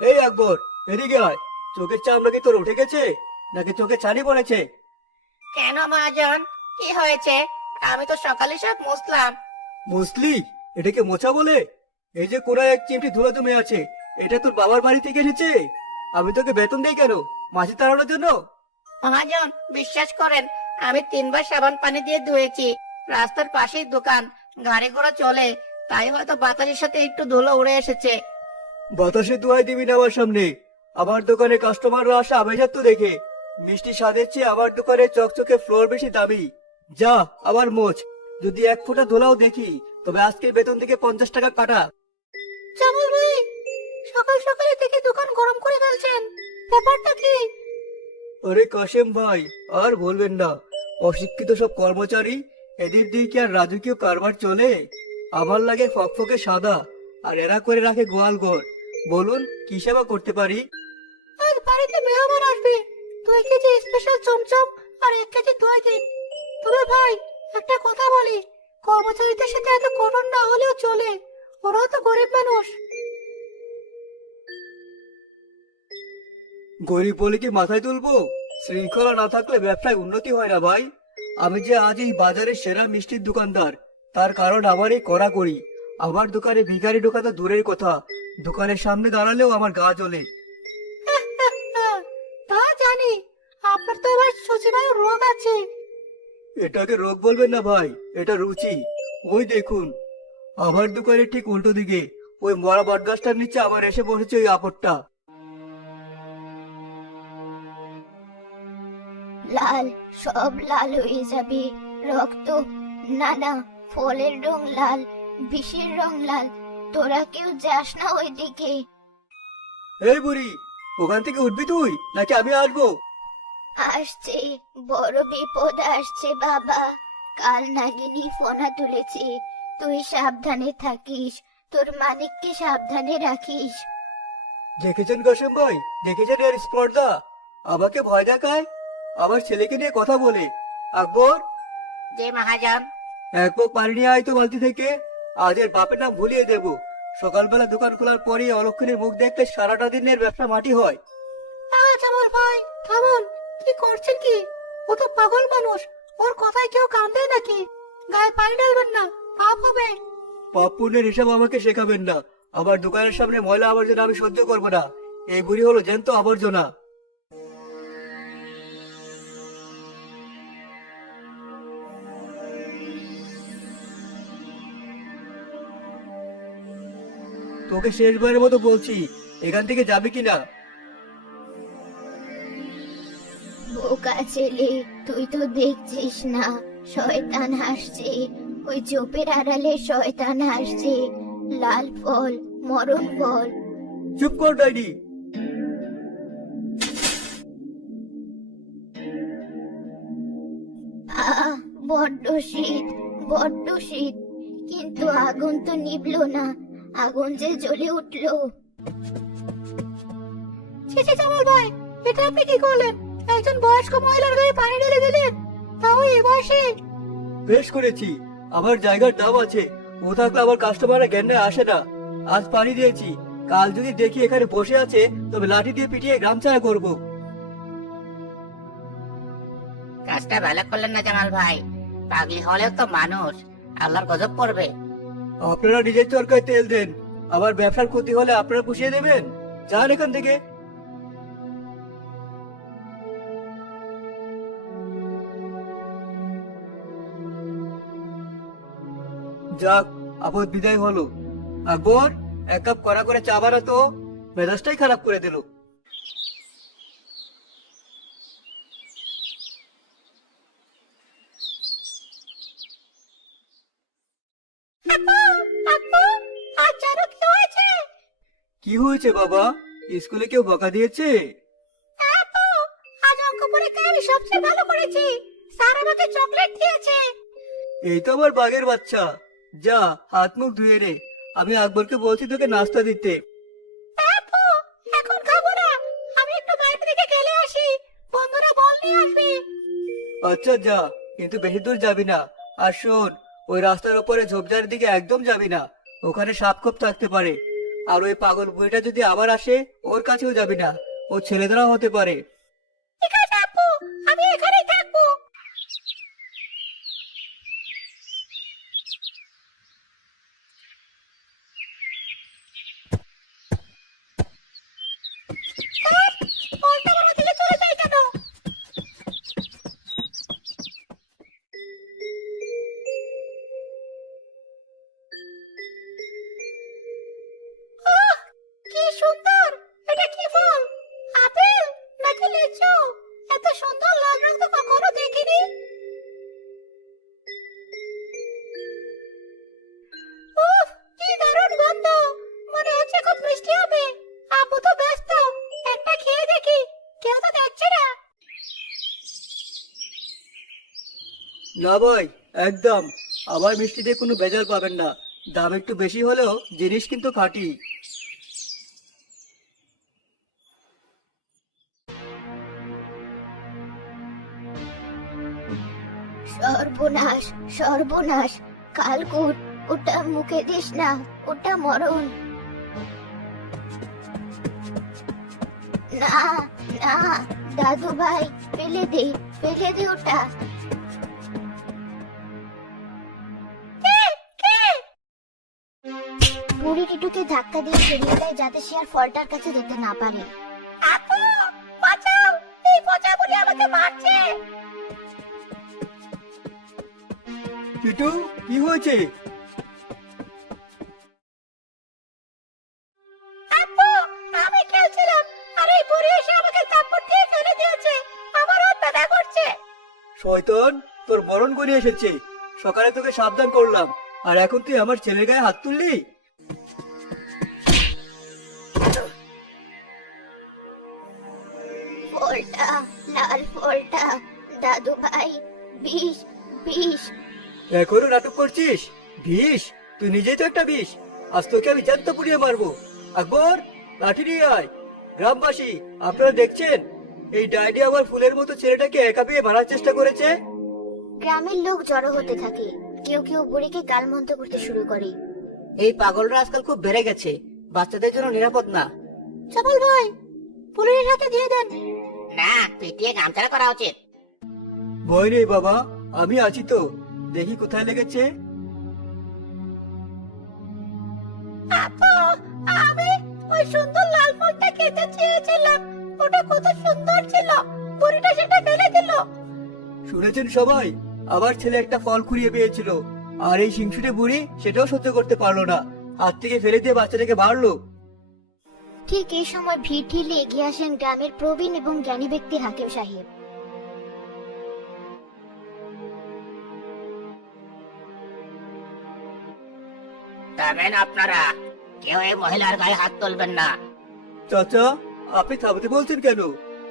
এই আকবর, এদিকে আয়। চোখের চামড়া কি তোর উঠে গেছে, নাকি চোখে ছানি পড়েছে? কেন মহাজন, কি হয়েছে? আমি তো সকালে সব মুছলাম। মুসলি? এটাকে মোছা বলে? এই যে কোনায় এক চিমটি ধুলো জমে আছে, এটা তোর বাবার বাড়ি থেকে এসেছে? আমি তোকে বেতন দেই কেন? মাছি তাড়ানোর জন্য? মহাজন, বিশ্বাস করেন, আমি 3বার সাবান পানি দিয়ে ধুয়েছি। রাস্তার পাশেই দোকান, গাড়ি ঘোড়া চলে, তাই হয়তো বাতাসের সাথে একটু ধুলো উড়ে এসেছে। বাতাসে দোয়াই দিবি না আমার সামনে। আমার দোকানে কাস্টমাররা আসে আমেজাত্য দেখে। মিষ্টি স্বাদের চেয়ে আমার দোকানে চকচকে ফ্লোর বেশি দামি। যা, আবার মোচ। যদি এক ফোঁটা ধুলাও দেখি, তবে আজকের বেতন থেকে 50 টাকা কাটা। জামাল ভাই, সকাল সকালে থেকে দোকান গরম করে ফেলছেন, ব্যাপারটা কি? আরে কাশেম ভাই, আর বলবেন না। অশিক্ষিত সব কর্মচারী, এদের দিয়ে কি আর রাজকীয় কারবার চলে? আমার লাগে ফকফকে সাদা, আর এরা করে রাখে গোয়ালঘর। বলুন, কি সেবা করতে পারি? আজ বাড়িতে মেহমান আসবে, 2 কেজি স্পেশাল চমচম আর 1 কেজি দই দিন। তবে ভাই, একটা কথা বলি, কর্মচারীদের সাথে এত কঠোর না হলেও চলে, ওরাও তো গরিব মানুষ। গরিব বলে কি মাথায় তুলবো? শৃঙ্খলা না থাকলে ব্যবসায় উন্নতি হয় না ভাই। আমি যে আজ এই বাজারের সেরা মিষ্টির দোকানদার, তার কারণ আমার এই কড়াকড়ি। আমার দোকানে ভিখারি ঢোকা তো দূরের কথা, দোকানের সামনে দাঁড়ালেও আমার গা জ্বলে। তা জানি, আপনার তো আবার সচিবায়ু রোগ আছে। এটাকে রোগ বলবেন না ভাই, এটা রুচি। ওই দেখুন, আমার দোকানের ঠিক উল্টো দিকে ওই মরা বটগাছটার নিচে আবার এসে বসেছে ওই আপদটা। লাল, সব লাল হয়ে যাবে। রক্ত, না না, ফলের রং লাল, বিষের রং লাল। তোরা কেউ যাস না ওইদিকে। এই বুড়ি, ওখান থেকে উঠবি তুই, নাকি আমি আসবো? আসছে, বড় বিপদ আসছে বাবা। কাল নাগিনী ফোনা তুলেছে, তুই সাবধানে থাকিস, তোর মানিককে সাবধানে রাখিস। দেখেছেন কাশেম ভাই, দেখেছেন এর স্পর্ধা? আমাকে ভয় দেখায়, আমার ছেলেকে নিয়ে কথা বলে। আকবর, যে মহাজন। এক মগ পানি নিয়ে আয় তো বালতি থেকে। আজ এর বাপের নাম ভুলিয়ে দেব। সকালবেলা দোকান খোলার পরেই অলক্ষণের মুখ দেখলে সারাটা দিনের ব্যবসা মাটি হয়। জামাল ভাই, থামুন। কি করছেন কি? ও তো পাগল মানুষ, ওর কথায় কেউ কান দেয় নাকি? গায়ে পানি ঢালবেন না, পাপ হবে। পাপ পুণ্যের হিসাব আমাকে শেখাবেন না। আমার দোকানের সামনে ময়লা আবর্জনা আমি সহ্য করবো না। এই বুড়ি হলো জ্যান্ত আবর্জনা। তোকে শেষবারের মতো বলছি, এখান থেকে যাবি কিনা? বোকা ছেলে, তুই তো দেখছিস না, শয়তান হাসছে। ওই চোপের আড়ালে শয়তান হাসছে। লাল ফল, মরণ ফল। চুপ কর ডাইনি। আহ, বড্ড শীত, বড্ড শীত। কিন্তু আগুন তো নিভলো না, আগুন যে জ্বলে উঠলো। ছেছে জামাল ভাই, এটা আপনি কি করলেন? একজন বয়স্ক মহিলার গায়ে পানি ঢেলে দিলেন, তাও এই বয়সে। বেশ করেছি, আমার জায়গার দাম আছে। ও থাকলে আমার কাস্টমাররা জ্ঞানে আসে না। আজ পানি দিয়েছি, কাল যদি দেখি এখানে বসে আছে, তবে লাঠি দিয়ে পিটিয়ে গ্রাম ছাড়া করবো। কাজটা ভালো করলেন না জামাল ভাই, পাগলি হলেও তো মানুষ, আল্লাহর গজব পড়বে। আপনারা নিজের চরকায় তেল দেন। আমার ব্যবসার ক্ষতি হলে আপনারা পুষিয়ে দেবেন। যান এখান থেকে। যাক, আপদ বিদায় হলো। আকবর, এক কাপ কড়া করে চা বানাতো, মেজাজটাই খারাপ করে দিল। আর জানো কি হয়েছে? কি হয়েছে বাবা? স্কুলে কেউ বকা দিয়েছে? আপু, আজ অঙ্ক পরীক্ষায় আমি সবচেয়ে ভালো করেছি, স্যার আমাকে চকলেট দিয়েছে। এই তো আমার বাঘের বাচ্চা। যা, হাত মুখ ধুয়ে নে। আমি আকবরকে বলছি তোকে নাস্তা দিতে। আপু, এখন খাবো না, আমি একটু বাইরে থেকে খেলে আসি, বন্ধুরা বল নিয়ে আসবে। আচ্ছা যা, কিন্তু বেশি দূর যাবি না। আর শোন, ওই রাস্তার উপরে ঝোপঝাড়ের দিকে একদম যাবি না। ওখানে সাপ খোপ থাকতে পারে। আর ওই পাগল বুড়িটা যদি আবার আসে ওর কাছেও যাবি না, ও ছেলেধরা হতে পারে। ঠিক আছে আপু, আমি এখানেই থাকবো। বলটা আমার দিকে চলে যায় কেন? আহ, কি সুন্দর! এটা কি ফল? আপেল নাকি লিচু? এত সুন্দর লাল রং তো কখনো দেখিনি। উফ, কি দারুণ গন্ধ! মনে হচ্ছে খুব মিষ্টি হবে। আপু তো ব্যস্ত, একটা খেয়ে দেখি। কেউ তো দেখছে না। না ভাই, একদম। আবার মিষ্টিতে কোনো ভেজাল পাবেন না। দাম একটু বেশি হলেও জিনিস কিন্তু খাঁটি। সর্বনাশ, সর্বনাশ! কালকুট, ওটা মুখে দিস না, ওটা মরণ। না, না, দাদু ভাই, ফেলে দে, ফেলে দে ওটা। বুড়ি টিটুকে ধাক্কা দিয়ে সরিয়ে দেয় যাতে সে আর ফলটার কাছে যেতে না পারে। আপু, বাঁচাও! এই পচা বুড়ি আমাকে মারছে। টিটু, কি হয়েছে? আপু, আমি খেলছিলাম আর এই বুড়ি এসে আমাকে থাপ্পড় দিয়ে ফেলে দিয়েছে। আমার হাত ব্যথা করছে। শয়তান, তোর মরণ করে এসেছে। সকালে তোকে সাবধান করলাম, আর এখন তুই আমার ছেলের গায়ে হাত তুললি? ফলটা, লাল ফলটা, দাদু ভাই, বিষ, বিষ। এখনো নাটক করছিস? বিষ? তুই নিজেই তো একটা বিষ। আজ তোকে আমি জ্যান্ত পুড়িয়ে মারবো। আকবর, লাঠি নিয়ে আয়। গ্রামবাসী, আপনারা দেখছেন এই ডাইনি আমার ফুলের মতো ছেলেটাকে একা পেয়ে মারার চেষ্টা করেছে। গ্রামের লোক জড়ো হতে থাকে, কেউ কেউ বুড়িকে গালমন্দ করতে শুরু করে। এই পাগলরা আজকাল খুব বেড়ে গেছে, বাচ্চাদের জন্য নিরাপদ না। চপল ভাই, পুলিশের হাতে দিয়ে দেন। না, পিটিয়ে গামছাড়া করা উচিত। ভয় নেই বাবা, আমি আছি তো। দেখি কোথায় লেগেছে। আপু, আমি ওই সুন্দর লাল ফলটা খেতে চেয়েছিলাম। ওটা কত সুন্দর ছিল, বুড়িটা সেটা ফেলে দিল। শুনেছেন সবাই? আবার ছেলে একটা ফল কুড়িয়ে পেয়েছিল, আর এই হিংসুটে বুড়ি সেটাও সহ্য করতে পারলো না, হাত থেকে ফেলে দিয়ে বাচ্চাটাকে মারলো। ঠিক এই সময় ভিড় ঠেলে এগিয়ে আসেন গ্রামের প্রবীণ এবং জ্ঞানী ব্যক্তি হাকিম সাহেব। তবেন আপনারা কেউ এই মহিলার গায়ে হাত তুলবেন না। চাচা, আপনি থামতে বলছেন কেন?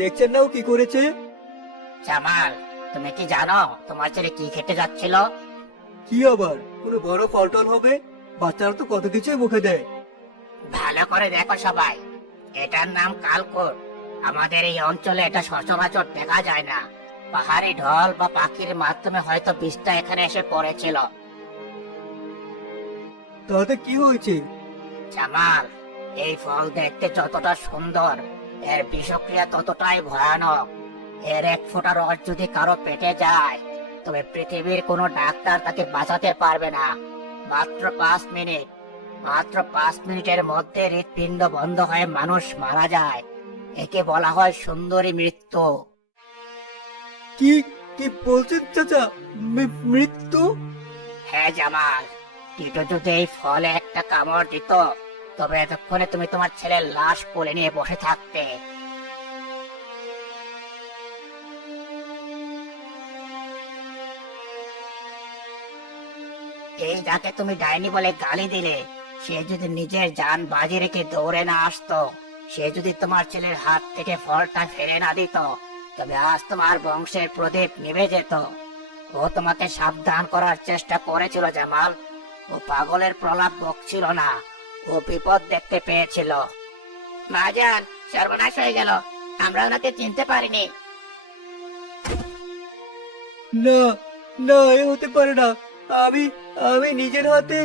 দেখছেন না ও কি করেছে? জামাল, তুমি কি জানো তোমার ছেলে কি খেতে যাচ্ছিল? কি আবার কোনো বড় ফলটল হবে? বাচ্চারা তো কত কিছুই মুখে দেয়। ভালো করে দেখো সবাই, এটার নাম কালকোট। আমাদের এই অঞ্চলে এটা সচরাচর দেখা যায় না। পাহাড়ি ঢল বা পাখির মাধ্যমে হয়তো বিষটা এখানে এসে পড়েছিল। তাতে কি হয়েছে? জামাল, এই ফল দেখতে যতটা সুন্দর, এর বিষক্রিয়া ততটাই ভয়ানক। এর এক ফোঁটা রস যদি কারো পেটে যায়, তবে পৃথিবীর কোনো ডাক্তার তাকে বাঁচাতে পারবে না। মাত্র 5 মিনিট, মাত্র 5 মিনিটের মধ্যে হৃৎপিণ্ড বন্ধ হয়ে মানুষ মারা যায়। একে বলা হয় সুন্দরী মৃত্যু। কি কি বলছেন চাচা? মৃত্যু? হ্যাঁ জামাল, টিটো যদি এই ফলে একটা কামড় দিত, তবে এতক্ষণে তুমি তোমার ছেলের লাশ কোলে নিয়ে বসে থাকতে। এই যাকে তুমি ডাইনি বলে গালি দিলে, সে যদি নিজের জান বাজি রেখে দৌড়ে না আসতো, সে যদি তোমার ছেলের হাত থেকে ফলটা ফেলে না দিত, তবে আজ তোমার বংশের প্রদীপ নিভে যেত। ও তোমাকে সাবধান করার চেষ্টা করেছিল জামাল। ও পাগলের প্রলাপ বকছিল না, ও বিপদ দেখতে পেয়েছিল। মাজান, সর্বনাশ হয়ে গেল, আমরা ওনাকে চিনতে পারিনি। না, না, এ হতে পারে না। আমি আমি নিজের হাতে।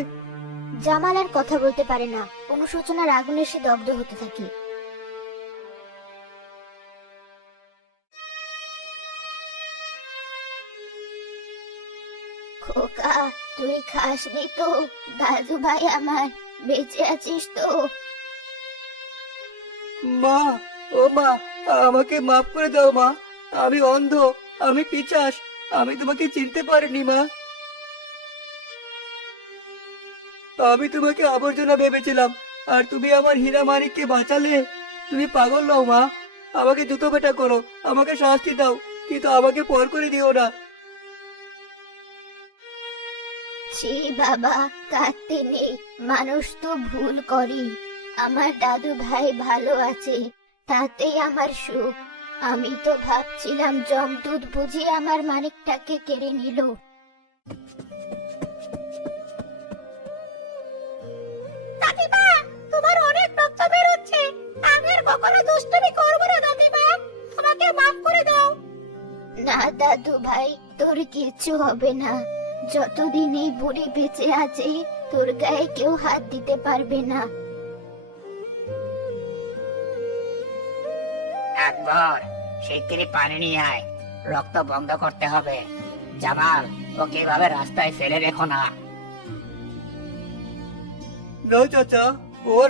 জামাল আর কথা বলতে পারে না, অনুশোচনার আগুনে সে দগ্ধ হতে থাকে। খোকা, তুই খাসনি তো? দাদু ভাই আমার, বেঁচে আছিস তো? মা, ও মা, আমাকে মাফ করে দাও মা। আমি অন্ধ, আমি পিশাচ, আমি তোমাকে চিনতে পারিনি মা। আমি তোমাকে আবর্জনা ভেবেছিলাম, আর তুমি আমার হীরা মানিককে বাঁচালে। তুমি পাগল নও মা, আমাকে জুতো পেটা করো, আমাকে শাস্তি দাও, কিন্তু আমাকে পর করে দিও না। ছি বাবা, কাঁদতে নেই, মানুষ তো ভুল করে। আমার দাদু ভাই ভালো আছে, তাতেই আমার সুখ। আমি তো ভাবছিলাম জমদূত বুঝি আমার মানিকটাকে কেড়ে নিল। দাদিমা, তোমার অনেক রক্ত বেরোচ্ছে। আমি আর কখনো দুষ্টুমি করবো না দাদিমা, আমাকে মাফ করে দাও। না দাদু ভাই, তোর কিচ্ছু হবে না। যতদিন এই বুড়ি বেঁচে আছে, তোর গায়ে কেউ হাত দিতে পারবে না। একবার শিগগিরই পানি নিয়ে আয়, রক্ত বন্ধ করতে হবে। জামাল, ওকে এভাবে রাস্তায় ফেলে রেখো না। না চাচা, ওর